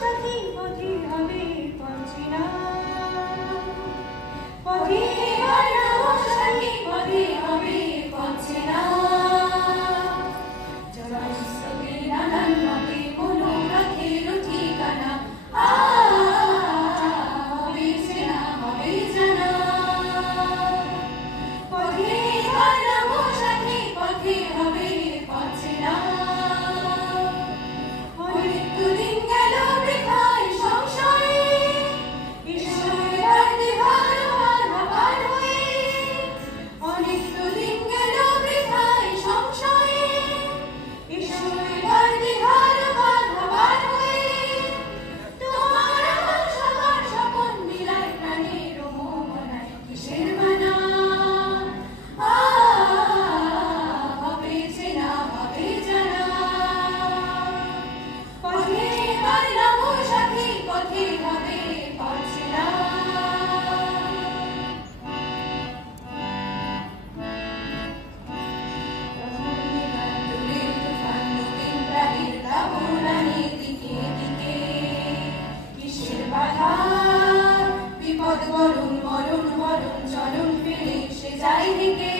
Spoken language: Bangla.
সাথী পথে হবে পাচ্ছি না পথে বানাবো সাথী পথে হবে পাচ্ছি না জনস্রোতের নানান মতে মনোরথের ঠিকানা হবে চেনা হবে জানা পথে বানাবো সাথী পথে হবে পাচ্ছি না অনেকদিন গেল বৃথায় সংশয়ে ঈশ্বরের দেহার ভার হয়ে অনেকদিন গেল বৃথায় সংশয়ে ঈশ্বরের দেহার ভার হয়ে তোমার আমার সবার স্বপন মিলায় প্রাণের মোহনায় কিসের মানা হবে চেনা হবে জানা পথে বানাবো সাথী পথে হবে পাচ্ছি না কিসের বাধা বিপদ বরণ মরণ হরণ চরণ ফেলে সে যায় দিকে